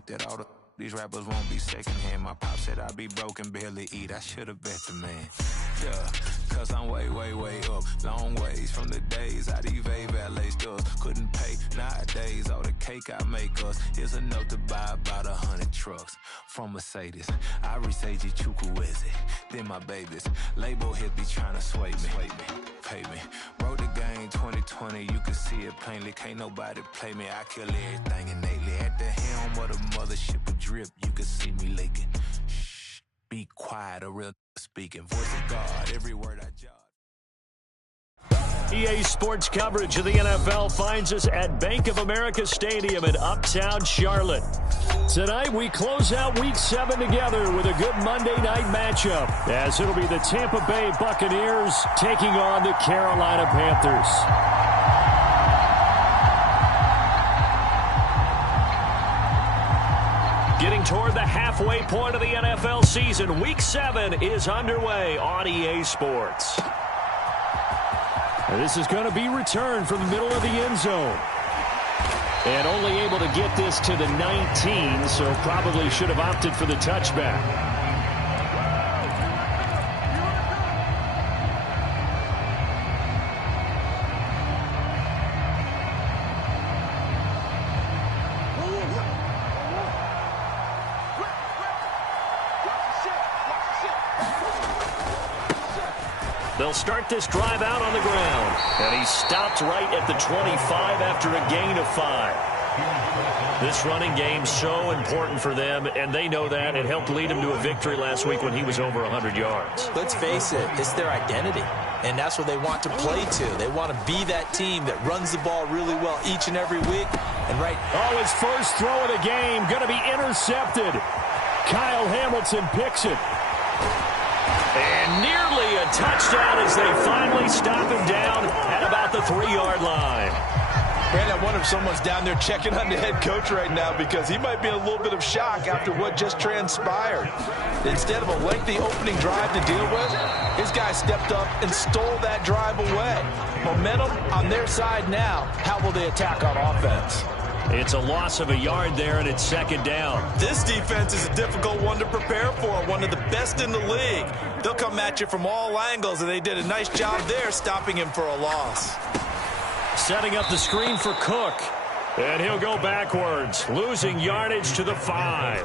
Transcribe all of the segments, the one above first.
beat that all these rappers won't be secondhand. My pop said I'd be broken, barely eat. I should've bet the man. Yeah, cause I'm way, way, way up. Long ways from the days I evade valet stores. Couldn't pay nowadays. All the cake I make us is enough to buy about 100 trucks. From Mercedes, I resage Chukwueze. Then my babies, label hit be trying to sway me. Pay me. Wrote the game 2020, you can see it plainly. Can't nobody play me. I kill everything innately. At the helm of the mothership of drip, you can see me leaking. Shh, be quiet, a real speaking. Voice of God, every word I judge. EA Sports coverage of the NFL finds us at Bank of America Stadium in Uptown Charlotte. Tonight, we close out Week 7 together with a good Monday night matchup, as it'll be the Tampa Bay Buccaneers taking on the Carolina Panthers. Getting toward the halfway point of the NFL season, Week 7 is underway on EA Sports. This is going to be returned from the middle of the end zone. And only able to get this to the 19, so probably should have opted for the touchback. They'll start this drive out on the ground. And he stopped right at the 25 after a gain of 5. This running game so important for them, and they know that. It helped lead him to a victory last week when he was over 100 yards. Let's face it, it's their identity. And that's what they want to play to. They want to be that team that runs the ball really well each and every week. And his first throw of the game going to be intercepted. Kyle Hamilton picks it. And nearly a touchdown as they finally stop him down at about the 3-yard line. Man, I wonder if someone's down there checking on the head coach right now, because he might be in a little bit of shock after what just transpired. Instead of a lengthy opening drive to deal with, his guy stepped up and stole that drive away. Momentum on their side now. How will they attack on offense? It's a loss of a yard there, and it's second down. This defense is a difficult one to prepare for, one of the best in the league. They'll come at you from all angles, and they did a nice job there stopping him for a loss. Setting up the screen for Cook, and he'll go backwards, losing yardage to the 5.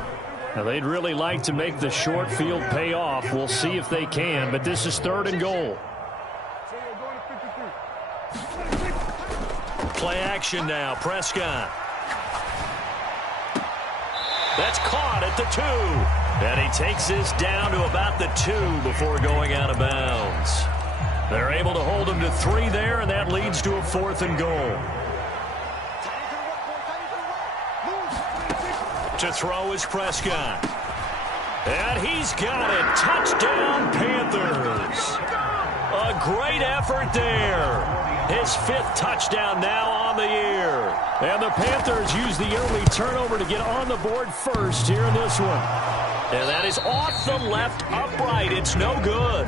Now, they'd really like to make the short field pay off. We'll see if they can, but this is 3rd and goal. Play action now, Prescott. That's caught at the 2. And he takes this down to about the 2 before going out of bounds. They're able to hold him to 3 there, and that leads to a 4th and goal. To throw is Prescott. And he's got it. Touchdown, Panthers. A great effort there. His 5th touchdown now on the year. And the Panthers use the early turnover to get on the board first here in this one. And that is off the left upright. It's no good.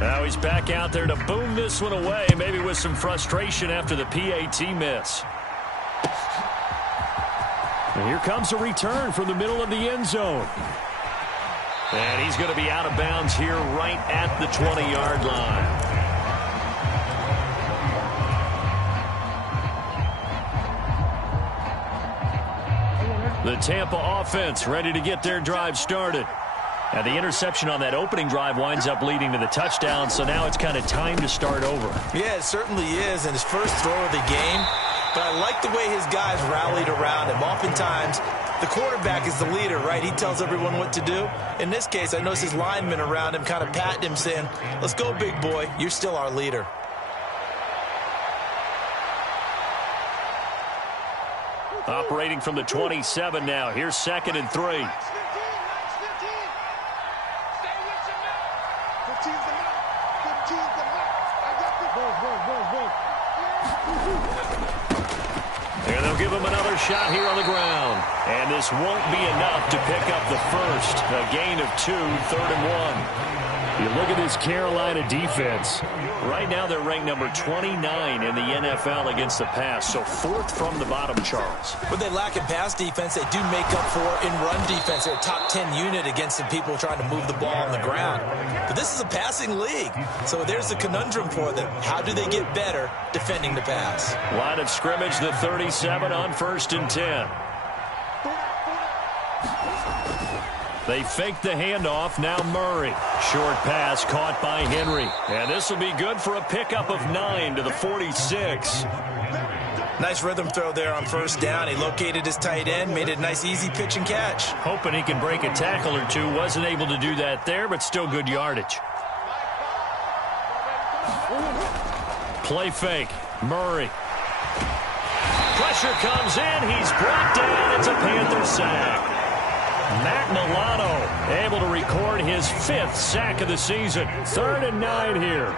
Now he's back out there to boom this one away, maybe with some frustration after the PAT miss. And here comes a return from the middle of the end zone. And he's going to be out of bounds here right at the 20-yard line. The Tampa offense ready to get their drive started. Now the interception on that opening drive winds up leading to the touchdown, so now it's kind of time to start over. Yeah, it certainly is, and his first throw of the game. But I like the way his guys rallied around him. Oftentimes, the quarterback is the leader, right? He tells everyone what to do. In this case, I noticed his linemen around him kind of patting him, saying, "Let's go, big boy. You're still our leader." Operating from the 27 now. Here's 2nd and 3. And they'll give him another shot here on the ground. And this won't be enough to pick up the first. A gain of 2, 3rd and 1. You look at this Carolina defense. Right now they're ranked number 29 in the NFL against the pass, so 4th from the bottom, Charles. When they lack in pass defense, they do make up for in run defense. They're a top 10 unit against the people trying to move the ball on the ground. But this is a passing league, so there's the conundrum for them. How do they get better defending the pass? Line of scrimmage, the 37 on 1st and 10. They fake the handoff. Now Murray. Short pass caught by Henry. And this will be good for a pickup of 9 to the 46. Nice rhythm throw there on 1st down. He located his tight end, made it a nice easy pitch and catch. Hoping he can break a tackle or two. Wasn't able to do that there, but still good yardage. Play fake. Murray. Pressure comes in. He's brought down. It's a Panther sack. Matt Milano able to record his 5th sack of the season. 3rd and 9 here.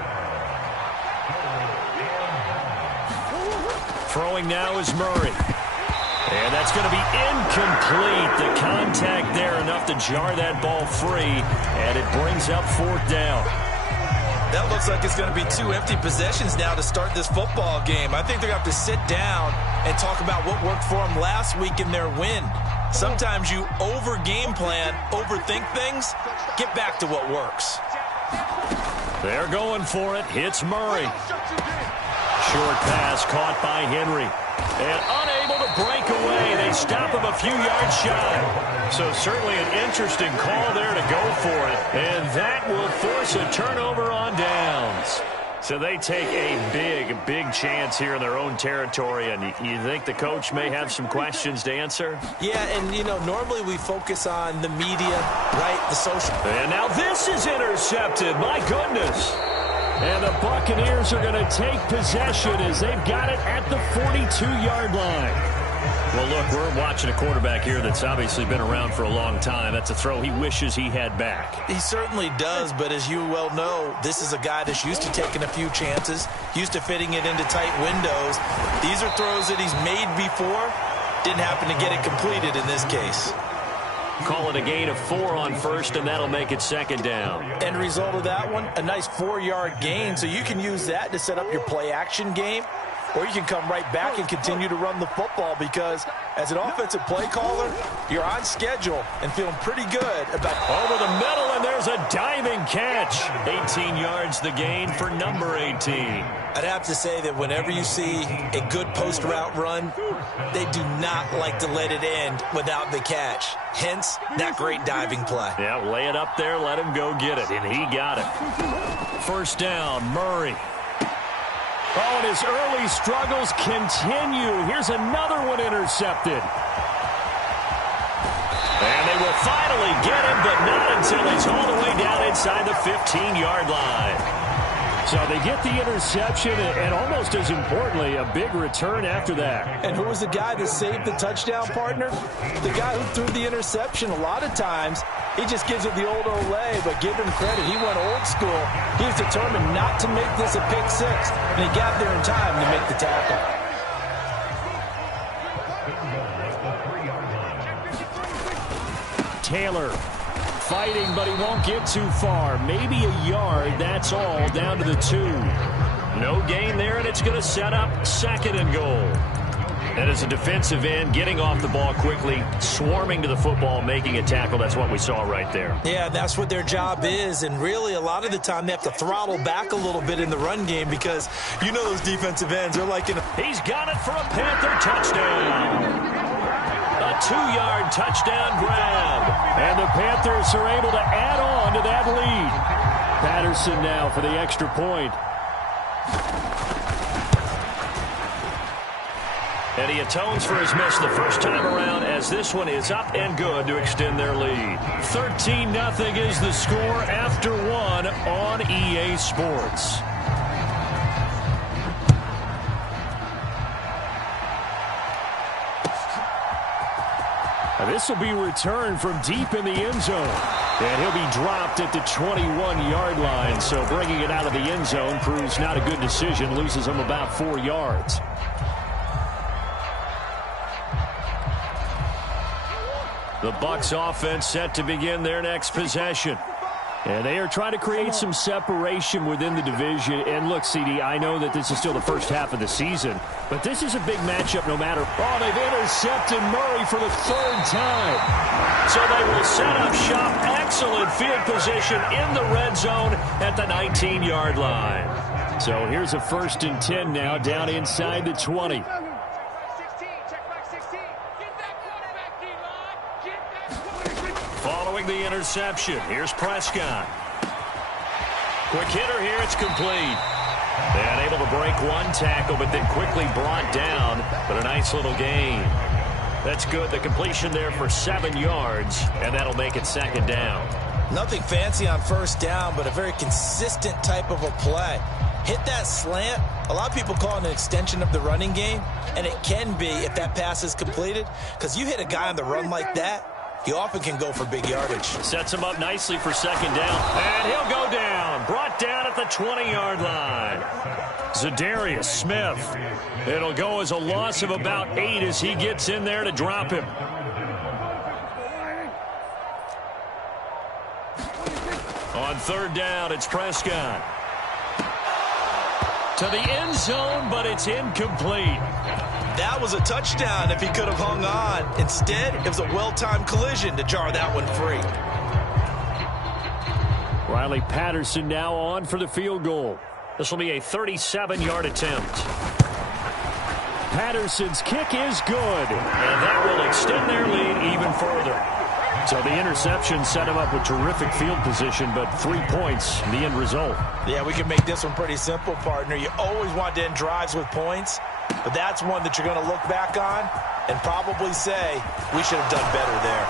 Throwing now is Murray. And that's going to be incomplete. The contact there enough to jar that ball free. And it brings up 4th down. That looks like it's going to be 2 empty possessions now to start this football game. I think they're going to have to sit down and talk about what worked for them last week in their win. Sometimes you over-game plan, overthink things. Get back to what works. They're going for it. Hits Murray. Short pass caught by Henry. And unable to break away. They stop him a few yards shy. So certainly an interesting call there to go for it. And that will force a turnover on downs. So they take a big chance here in their own territory, and you think the coach may have some questions to answer? Yeah, and, you know, normally we focus on the media, right, the social. And now this is intercepted. My goodness. And the Buccaneers are going to take possession as they've got it at the 42-yard line. Well, look, we're watching a quarterback here that's obviously been around for a long time. That's a throw he wishes he had back. He certainly does, but as you well know, this is a guy that's used to taking a few chances, used to fitting it into tight windows. These are throws that he's made before. Didn't happen to get it completed in this case. Call it a gain of 4 on 1st, and that'll make it 2nd down. End result of that one, a nice 4-yard gain, so you can use that to set up your play-action game. Or you can come right back and continue to run the football because as an offensive play caller, you're on schedule and feeling pretty good about over the middle, and there's a diving catch. 18 yards the gain for number 18. I'd have to say that whenever you see a good post route run, they do not like to let it end without the catch. Hence, that great diving play. Yeah, lay it up there, let him go get it, and he got it. 1st down, Murray. Oh, and his early struggles continue. Here's another one intercepted. And they will finally get him, but not until he's all the way down inside the 15-yard line. So they get the interception, and almost as importantly, a big return after that. And who was the guy that saved the touchdown, partner? The guy who threw the interception. A lot of times, he just gives it the old Olay, but give him credit. He went old school. He was determined not to make this a pick six, and he got there in time to make the tackle. Taylor fighting, but he won't get too far. Maybe a yard, that's all, down to the 2. No gain there, and it's going to set up 2nd and goal. And as a defensive end, getting off the ball quickly, swarming to the football, making a tackle, that's what we saw right there. Yeah, that's what their job is, and really a lot of the time they have to throttle back a little bit in the run game because you know those defensive ends, they're like He's got it for a Panther touchdown. A 2-yard touchdown grab. And the Panthers are able to add on to that lead. Patterson now for the extra point. And he atones for his miss the first time around as this one is up and good to extend their lead. 13-0 is the score after 1 on EA Sports. This will be returned from deep in the end zone. And he'll be dropped at the 21-yard line. So bringing it out of the end zone proves not a good decision. Loses him about 4 yards. The Bucs offense set to begin their next possession. And they are trying to create some separation within the division. And look, CD, I know that this is still the first half of the season, but this is a big matchup no matter. Oh, they've intercepted Murray for the third time. So they will set up shop. Excellent field position in the red zone at the 19-yard line. So here's a 1st and 10 now, down inside the 20. Following the interception, here's Prescott. Quick hitter here, it's complete. And able to break one tackle, but then quickly brought down. But a nice little gain. That's good. The completion there for 7 yards, and that'll make it 2nd down. Nothing fancy on 1st down, but a very consistent type of a play. Hit that slant. A lot of people call it an extension of the running game, and it can be if that pass is completed, because you hit a guy on the run like that, he often can go for big yardage. Sets him up nicely for 2nd down. And he'll go down. Brought down at the 20-yard line. Zadarius Smith. It'll go as a loss of about 8 as he gets in there to drop him. On 3rd down, it's Prescott. To the end zone, but it's incomplete. That was a touchdown if he could have hung on. Instead, it was a well-timed collision to jar that one free. Riley Patterson now on for the field goal. This will be a 37-yard attempt. Patterson's kick is good, and that will extend their lead even further. So the interception set him up with terrific field position, but 3 points, the end result. Yeah, we can make this one pretty simple, partner. You always want to end drives with points, but that's one that you're going to look back on and probably say, we should have done better there.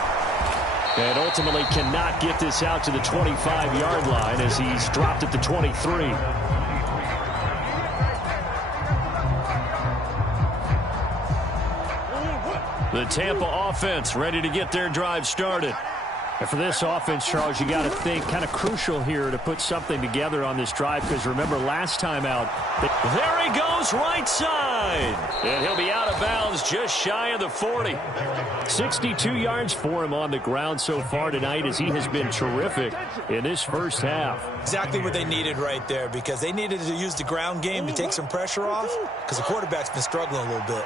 And ultimately cannot get this out to the 25-yard line as he's dropped at the 23. The Tampa offense ready to get their drive started. And for this offense, Charles, you got to think kind of crucial here to put something together on this drive, because remember last time out. There he goes right side. And he'll be out of bounds just shy of the 40. 62 yards for him on the ground so far tonight as he has been terrific in this first half. Exactly what they needed right there, because they needed to use the ground game to take some pressure off, because the quarterback's been struggling a little bit.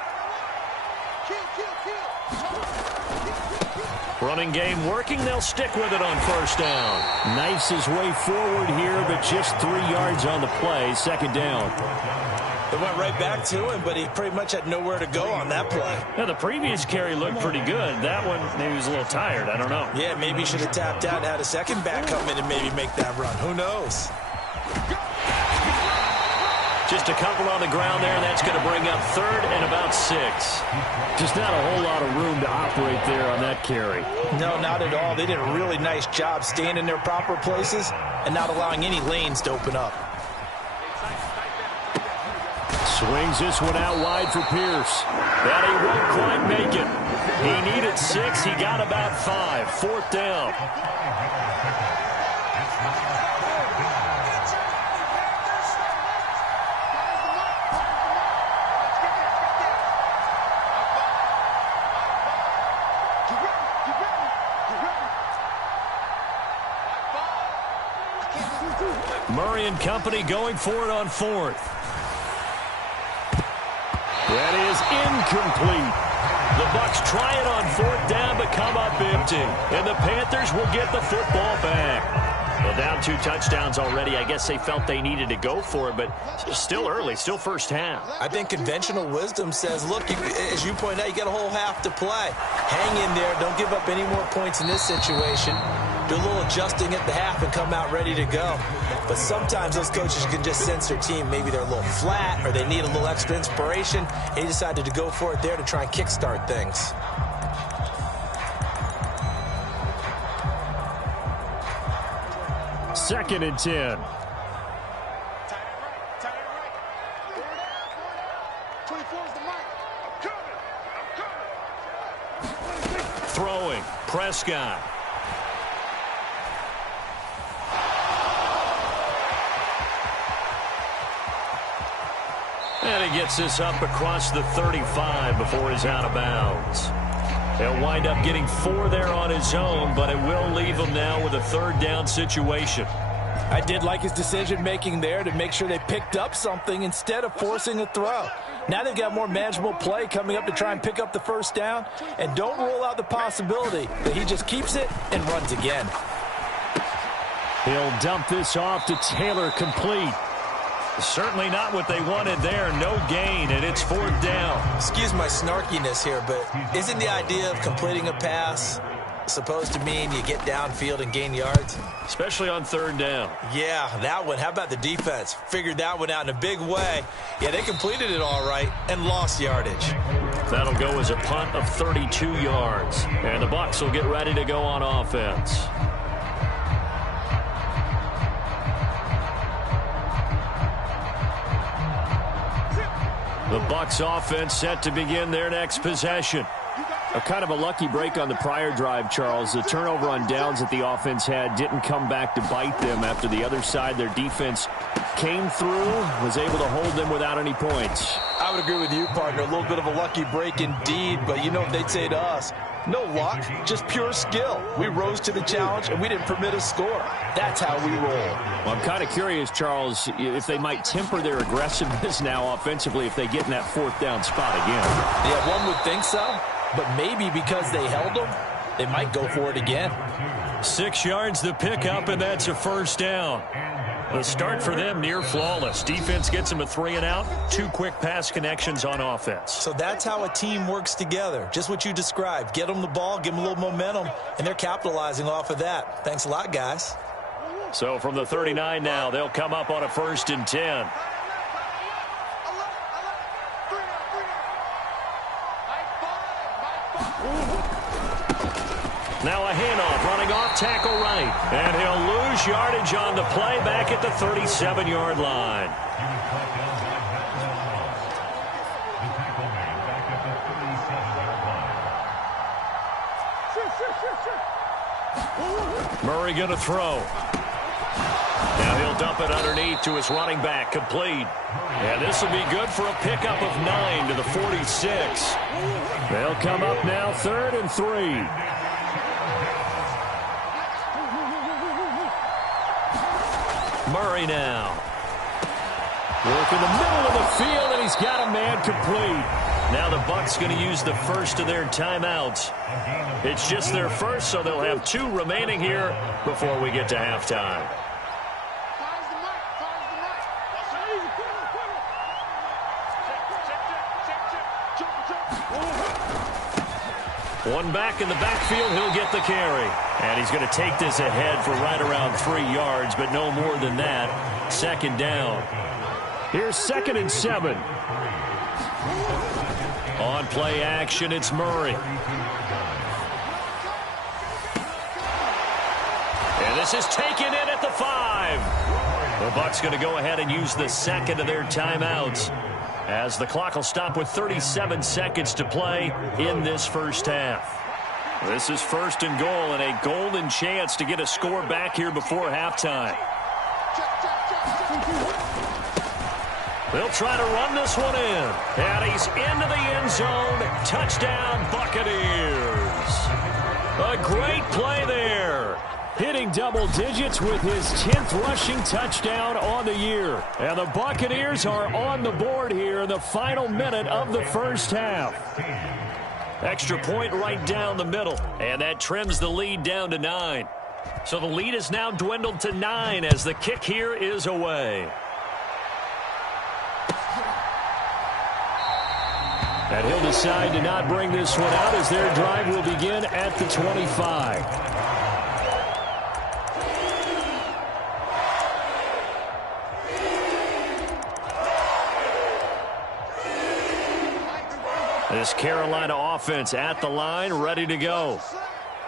Running game working. They'll stick with it on 1st down. Knifes his way forward here, but just 3 yards on the play. 2nd down. They went right back to him, but he pretty much had nowhere to go on that play. Yeah, the previous carry looked pretty good. That one, maybe he was a little tired. I don't know. Yeah, maybe he should have tapped out and had a second back come in and maybe make that run. Who knows? Just a couple on the ground there. That's going to bring up 3rd and about 6. Just not a whole lot of room to operate there on that carry. No, not at all. They did a really nice job staying in their proper places and not allowing any lanes to open up. Swings this one out wide for Pierce. But he won't quite make it. He needed 6. He got about 5. 4th down. Murray and company going for it on 4th. That is incomplete. The Bucs try it on 4th down, but come up empty. And the Panthers will get the football back. Well, down 2 touchdowns already. I guess they felt they needed to go for it, but still early, still first half. I think conventional wisdom says, look, as you point out, you got a whole half to play. Hang in there. Don't give up any more points in this situation. Do a little adjusting at the half and come out ready to go. But sometimes those coaches can just sense their team. Maybe they're a little flat or they need a little extra inspiration. He decided to go for it there to try and kickstart things. Second and 10. Throwing, Prescott. And he gets this up across the 35 before he's out of bounds. He'll wind up getting 4 there on his own, but it will leave him now with a 3rd down situation. I did like his decision-making there to make sure they picked up something instead of forcing a throw. Now they've got more manageable play coming up to try and pick up the 1st down, and don't rule out the possibility that he just keeps it and runs again. He'll dump this off to Taylor, complete. Certainly not what they wanted there. No gain, and it's 4th down. Excuse my snarkiness here, but isn't the idea of completing a pass supposed to mean you get downfield and gain yards? Especially on 3rd down. Yeah, that one. How about the defense? Figured that one out in a big way. Yeah, they completed it all right and lost yardage. That'll go as a punt of 32 yards. And the Bucs will get ready to go on offense. The Bucs offense set to begin their next possession. A kind of a lucky break on the prior drive, Charles. The turnover on downs that the offense had didn't come back to bite them after the other side. Their defense came through, was able to hold them without any points. I would agree with you, partner. A little bit of a lucky break indeed, but you know what they'd say to us? No luck, just pure skill. We rose to the challenge, and we didn't permit a score. That's how we roll. Well, I'm kind of curious, Charles, if they might temper their aggressiveness now offensively if they get in that 4th down spot again. Yeah, one would think so. But maybe because they held them, they might go for it again. 6 yards the pickup, and that's a 1st down. The start for them near flawless. Defense gets them a 3 and out. 2 quick pass connections on offense. So that's how a team works together. Just what you described. Get them the ball, give them a little momentum, and they're capitalizing off of that. Thanks a lot, guys. So from the 39 now, they'll come up on a 1st and 10. Now a handoff, running off tackle right. And he'll lose yardage on the play back at the 37-yard line. Murray going to throw. Now he'll dump it underneath to his running back, complete. And this will be good for a pickup of 9 to the 46. They'll come up now 3rd and 3. Murray now. Work in the middle of the field, and he's got a man complete. Now the Bucs going to use the first of their timeouts. It's just their first, so they'll have 2 remaining here before we get to halftime. One back in the backfield, he'll get the carry. And he's going to take this ahead for right around 3 yards, but no more than that. 2nd down. Here's 2nd and 7. On play action, it's Murray. And this is taken in at the 5. The Bucs going to go ahead and use the 2nd of their timeouts, as the clock will stop with 37 seconds to play in this first half. This is 1st and goal, and a golden chance to get a score back here before halftime. They'll try to run this one in. And he's into the end zone. Touchdown, Buccaneers. A great play there. Hitting double digits with his 10th rushing touchdown on the year. And the Buccaneers are on the board here in the final minute of the first half. Extra point right down the middle. And that trims the lead down to 9. So the lead is now dwindled to 9 as the kick here is away. And he'll decide to not bring this one out as their drive will begin at the 25. This Carolina offense at the line, ready to go.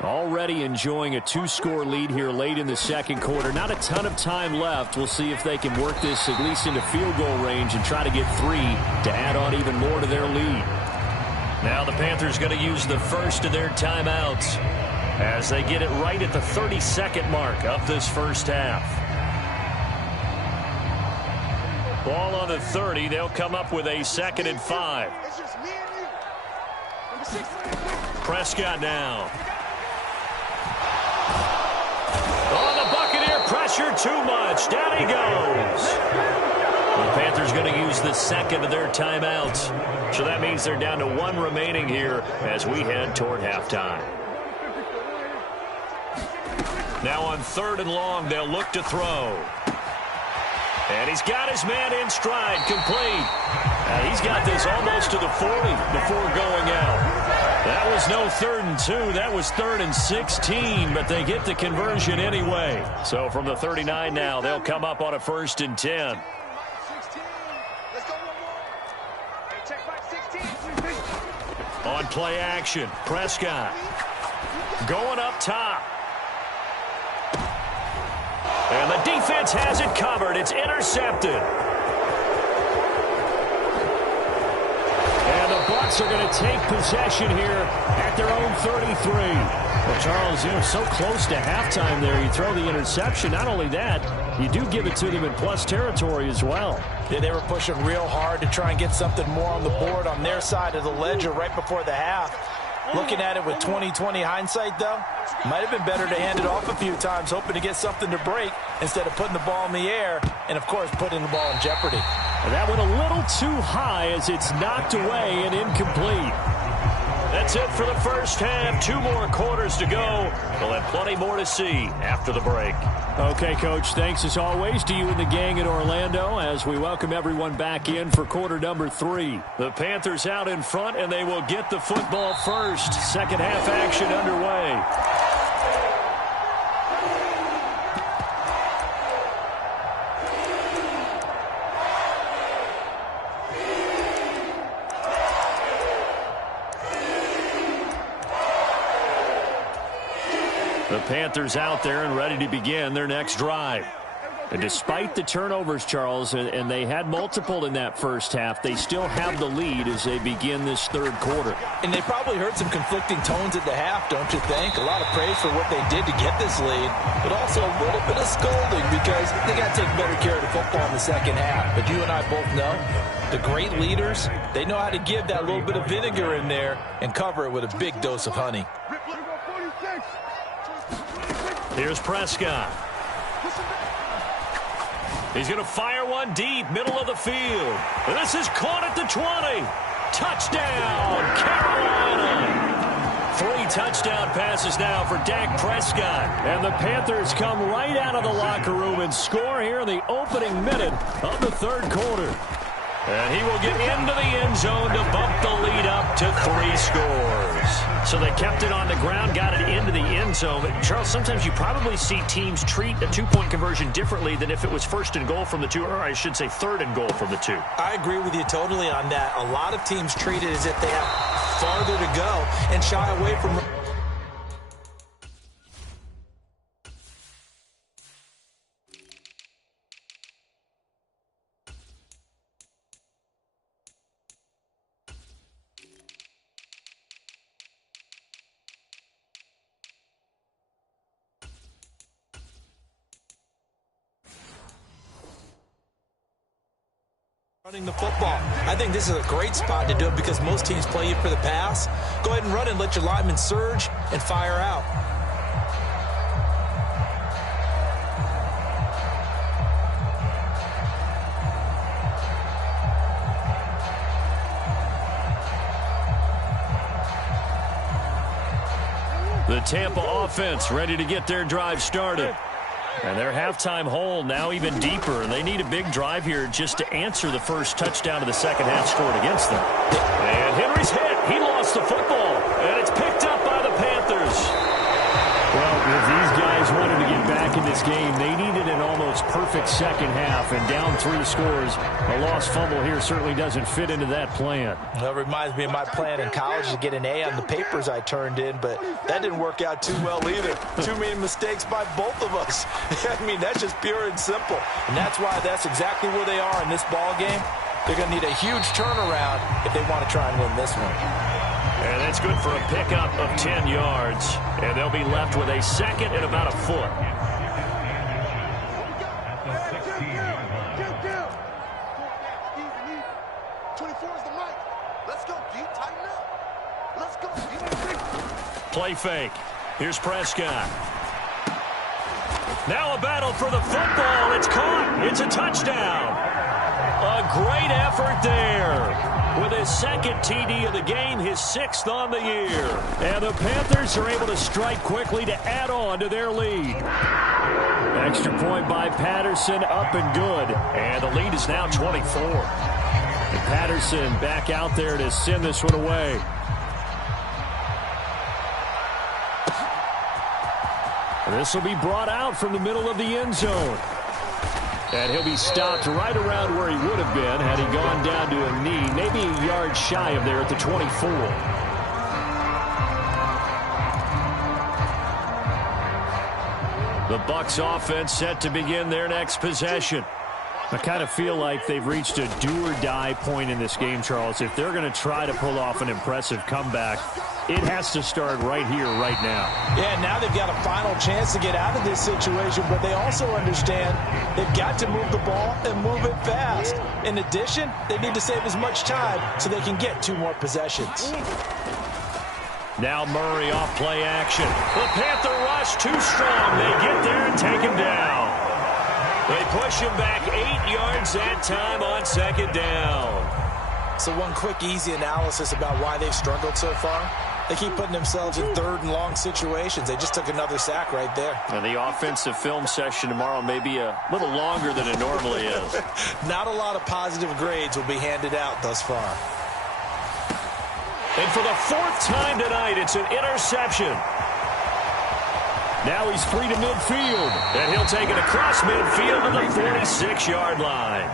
Already enjoying a 2-score lead here late in the second quarter. Not a ton of time left. We'll see if they can work this at least into field goal range and try to get 3 to add on even more to their lead. Now the Panthers going to use the first of their timeouts as they get it right at the 30-second mark of this first half. Ball on the 30. They'll come up with a 2nd and 5. Prescott now. On the Buccaneer pressure, too much. Down he goes. The Panthers going to use the second of their timeouts. So that means they're down to one remaining here as we head toward halftime. Now on 3rd and long, they'll look to throw. And he's got his man in stride, complete. He's got this almost to the 40 before going out. That was no 3rd and 2. That was 3rd and 16, but they get the conversion anyway. So from the 39 now, they'll come up on a 1st and 10. On play action, Prescott going up top. And the defense has it covered. It's intercepted. And the Bucs are going to take possession here at their own 33. Well, Charles, so close to halftime there. You throw the interception. Not only that, you do give it to them in plus territory as well. Yeah, they were pushing real hard to try and get something more on the board on their side of the ledger right before the half. Looking at it with 20/20 hindsight, though, might have been better to hand it off a few times, hoping to get something to break instead of putting the ball in the air and, of course, putting the ball in jeopardy. And that went a little too high as it's knocked away and incomplete. That's it for the first half. 2 more quarters to go. We'll have plenty more to see after the break. Okay, Coach, thanks as always to you and the gang in Orlando as we welcome everyone back in for quarter number 3. The Panthers out in front, and they will get the football first. Second half action underway. The Panthers out there and ready to begin their next drive. And despite the turnovers, Charles, and they had multiple in that first half, they still have the lead as they begin this 3rd quarter. And they probably heard some conflicting tones at the half, don't you think? A lot of praise for what they did to get this lead, but also a little bit of scolding because they got to take better care of the football in the second half. But you and I both know the great leaders, they know how to give that little bit of vinegar in there and cover it with a big dose of honey. Here's Prescott. He's going to fire one deep, middle of the field. This is caught at the 20. Touchdown, Carolina. 3 touchdown passes now for Dak Prescott. And the Panthers come right out of the locker room and score here in the opening minute of the 3rd quarter. And he will get into the end zone to bump the lead up to 3 scores. So they kept it on the ground, got it into the end zone. But Charles, sometimes you probably see teams treat a 2-point conversion differently than if it was 1st and goal from the 2, or I should say 3rd and goal from the 2. I agree with you totally on that. A lot of teams treat it as if they have farther to go and shy away from... running the football. I think this is a great spot to do it because most teams play you for the pass. Go ahead and run and let your linemen surge and fire out. The Tampa offense ready to get their drive started. And their halftime hole now even deeper, and they need a big drive here just to answer the first touchdown of the second half scored against them. And Henry's hit. He lost the football, and it's picked up by the Panthers. Well, if these guys wanted to get back in this game, they needed an almost perfect second half, and down 3 scores. A lost fumble here certainly doesn't fit into that plan. That reminds me of my plan in college to get an A on the papers I turned in, but that didn't work out too well either. Too many mistakes by both of us. I mean, that's just pure and simple. And that's why that's exactly where they are in this ball game. They're going to need a huge turnaround if they want to try and win this one. And that's good for a pickup of 10 yards. And they'll be left with a second and about a foot. Play fake. Here's Prescott. Now a battle for the football. It's caught. It's a touchdown. A great effort there. With his second TD of the game, his 6th on the year. And the Panthers are able to strike quickly to add on to their lead. Extra point by Patterson, up and good. And the lead is now 24. And Patterson back out there to send this one away. And this will be brought out from the middle of the end zone. And he'll be stopped right around where he would have been had he gone down to a knee, maybe a yard shy of there at the 24. The Bucs offense set to begin their next possession. I kind of feel like they've reached a do-or-die point in this game, Charles. If they're going to try to pull off an impressive comeback, it has to start right here, right now. Yeah, now they've got a final chance to get out of this situation, but they also understand they've got to move the ball and move it fast. In addition, they need to save as much time so they can get 2 more possessions. Now Murray off play action. The Panther rush too strong. They get there and take him down. They push him back 8 yards that time on 2nd down. So one quick, easy analysis about why they've struggled so far. They keep putting themselves in 3rd and long situations. They just took another sack right there. And the offensive film session tomorrow may be a little longer than it normally is. Not a lot of positive grades will be handed out thus far. And for the 4th time tonight, it's an interception. Now he's free to midfield. And he'll take it across midfield to the 46-yard line.